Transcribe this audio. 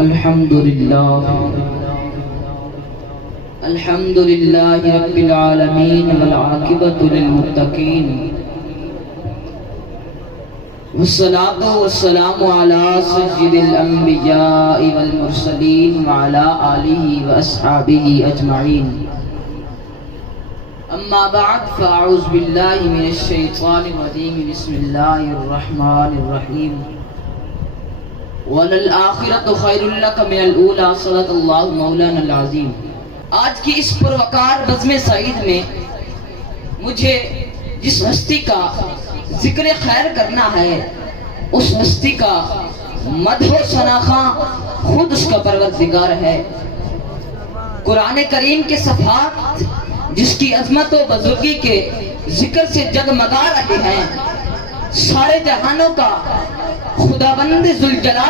الحمد لله رب العالمين والعاقبة للمتقين والصلاة والسلام على سيد الأنبياء والمرسلين وعلى آله وأصحابه أجمعين. أما بعد فأعوذ بالله من الشيطان الرجيم. بسم الله الرحمن الرحيم. وَلَلْآخِرَةُ خَيْرٌ لَكَ مِنَ الْأُولَى. صدق اللہ مولانا العظیم. آج کی اس پروقار بزم سعید میں مجھے جس ہستی کا ذکر خیر کرنا ہے اس ہستی کا مدح و ثناء خود اس کا پروردگار ہے. قرآن کریم کے صفحات جس کی عظمت و بزرگی کے ذکر سے جگمگا رہے ہیں. سارے جہانوں کا خداوند ذوالجلال